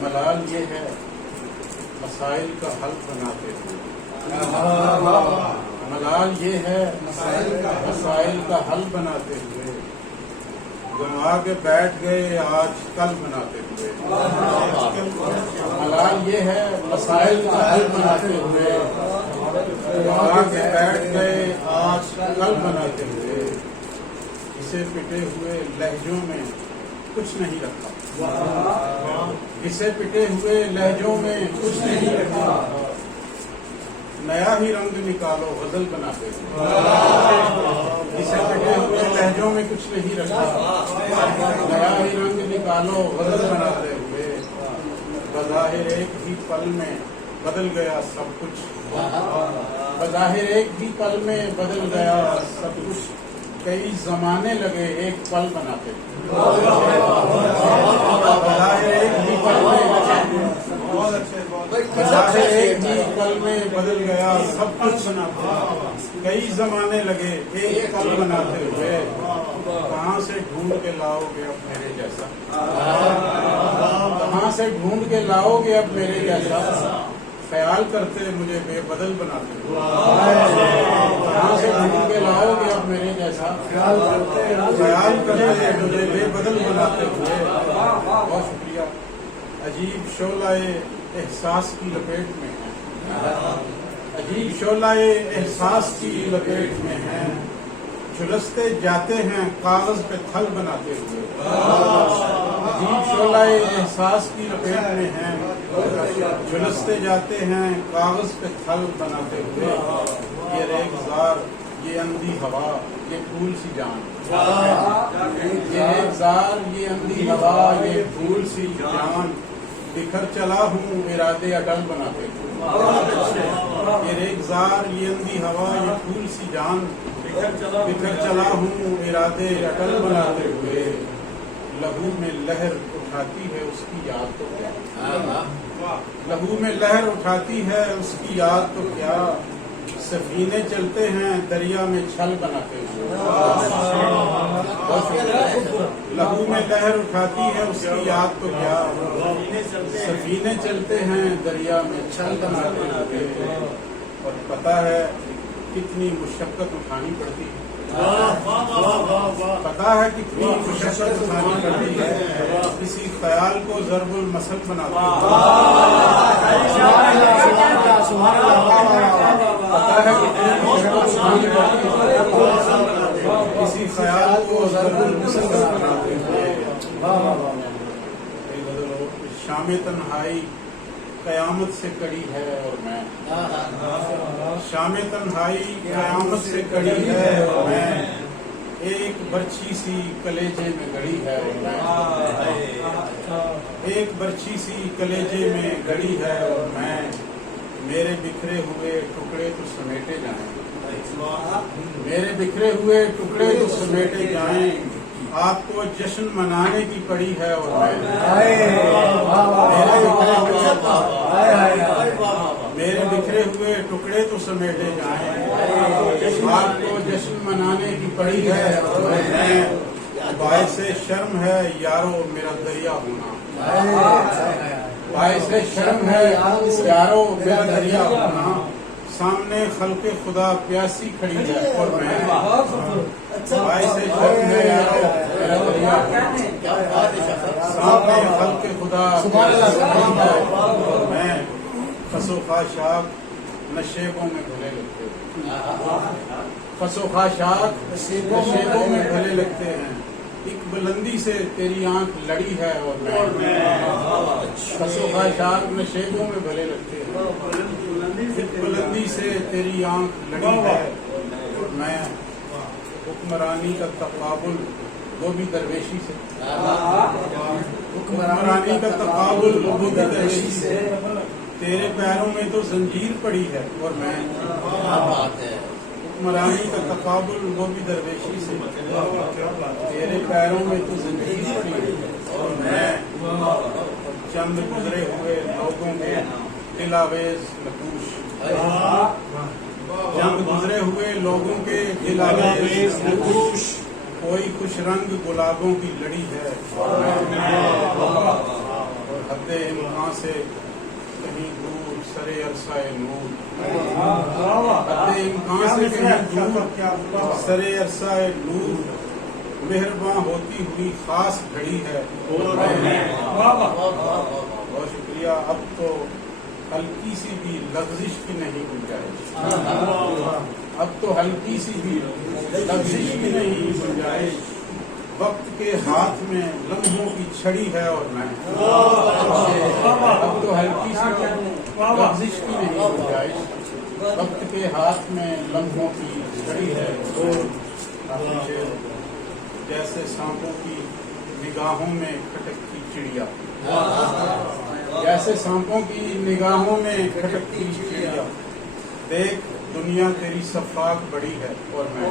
ملال یہ ہے مسائل کا حل بناتے ہوئے، ملال یہ ہے مسائل کا حل بناتے ہوئے، گنوا کے بیٹھ گئے آج کل بناتے ہوئے، ملال یہ ہے مسائل کا حل بناتے ہوئے، گنوا کے بیٹھ گئے آج کل بناتے ہوئے، اسے پٹے ہوئے لہجوں میں کچھ نہیں رکھا، اسے پٹے ہوئے لہجوں میں کچھ نہیں رکھا، نیا ہی رنگ نکالو غزل بناتے ہوئے، اسے پٹے ہوئے لہجوں میں کچھ نہیں رکھا، نیا ہی رنگ نکالو غزل بناتے ہوئے، بظاہر ایک ہی پل میں بدل گیا سب کچھ، بظاہر ایک ہی پل میں بدل گیا سب کچھ، کئی زمانے لگے ایک پل بناتے ہوئے، بظاہر ایک ہی پل میں بظاہر ایک ہی پل میں بدل گیا سب کچھ، کئی زمانے لگے ایک پل بناتے ہوئے، کہاں سے ڈھونڈ کے لاؤ گے اب میرے جیسا، کہاں سے ڈھونڈ کے لاؤ گے اب میرے جیسا، خیال کرتے مجھے بے بدل بناتے ہوئے، کہاں سے ڈھونڈ کے لاؤ گے اب میرے جیسا، خیال کرتے مجھے بے بدل بناتے ہوئے۔ بہت شکریہ۔ عجیب شعلہ احساس کی لپیٹ میں ہے، عجیب شعلہ احساس کی لپیٹ میں ہے، جھلستے جاتے ہیں کاغذ پہ تھل بناتے ہوئے، عجیب شعلہ احساس کی لپیٹ میں ہے، جھلستے جاتے ہیں کاغذ پہ تھل بناتے ہوئے، یہ ریگزار یہ اندھی ہوا یہ پھول سی جان، یہ ریگزار یہ اندھی ہوا یہ پھول سی جان، بکھر چلا ہوں ارادے اٹل بناتے ہوئے، یہ ریگزار یہ اندھی ہوا یہ پھول سی جان، بکھر چلا ہوں ارادے اٹل بناتے ہوئے، لہو میں لہر اٹھاتی ہے اس کی یاد تو کیا، لہو میں لہر اٹھاتی ہے اس کی یاد تو کیا، سفینے چلتے ہیں دریا میں چھل بناتے ہوئے، لہو میں لہر اٹھاتی ہے اس کی یاد تو کیا، سفینے چلتے ہیں دریا میں چھل بناتے ہوئے، اور پتہ ہے کتنی مشقت اٹھانی پڑتی ہے، پتہ ہے کتنی مشقت اٹھانی پڑتی ہے، کسی خیال کو ضرب المثل بناتے ہوئے، پتہ ہے کتنی مشقت اٹھانی پڑتی ہے، کسی خیال کو ضرب المثل بناتے ہوئے۔ شام تنہائی قیامت سے کڑی ہے اور میں، شام تنہائی قیامت سے کڑی ہے اور میں، ایک برچھی سی کلیجے میں گڑی ہے اور میں، ایک برچھی سی کلیجے میں گڑی ہے اور میں، میرے بکھرے ہوئے ٹکڑے تو سمیٹے جائیں، میرے بکھرے ہوئے ٹکڑے تو سمیٹے جائیں، آپ کو جشن منانے کی پڑی ہے اور میں، میرے بکھرے ہوئے ٹکڑے تو سمیٹے جائیں، آپ کو جشن منانے کی پڑی ہے اور میں، باعث شرم ہے یارو میرا دریا ہونا، باعث شرم ہے یارو میرا دریا ہونا، سامنے خلق خدا پیاسی کھڑی ہے اور میں، باعث شرم ہے یارو میرا دریا ہونا، سامنے خلق خدا پیاسی کھڑی ہے اور میں، خسو خاشاک نشیبوں میں بھلے لگتے ہیں، خسو خاشاک نشیبوں میں بھلے لگتے ہیں، ایک بلندی سے تیری آنکھ لڑی ہے اور میں، خسو خاشاک نشیبوں میں بھلے لگتے ہیں، ایک بلندی سے تیری آنکھ لڑی ہے اور میں، حکمرانی کا تقابل وہ بھی درویشی سے، حکمرانی کا تقابل وہ بھی درویشی سے، تیرے پیروں میں تو زنجیر پڑی ہے اور میں، حکمرانی کا تقابل وہ بھی درویشی سے، تیرے پیروں میں تو زنجیر پڑی ہے اور میں، چند گزرے ہوئے لوگوں کے دل آویز نقوش، چند گزرے ہوئے لوگوں کے دل آویز نقوش، کوئی خوش رنگ گلابوں کی لڑی ہے اور حد امکان سے کہیں دور سرے عرصہ نور، حد امکان سے کہیں دور سرے عرصہ نور، مہرباں ہوتی ہوئی خاص گھڑی ہے۔ بہت شکریہ۔ اب تو ہلکی سی بھی لغزش کی نہیں گنجائش، اب تو ہلکی سی بھی لغزش کی نہیں گنجائش، وقت کے ہاتھ میں لمحوں کی چھڑی ہے اور میں، اب تو ہلکی سی لغزش کی نہیں گنجائش، وقت کے ہاتھ میں لمحوں کی چھڑی ہے اور جیسے سانپوں کی نگاہوں میں کھٹکتی چڑیا، جیسے سانپوں کی نگاہوں میں کھٹکتی چڑیا، دیکھ دنیا تیری صفاق بڑی ہے اور میں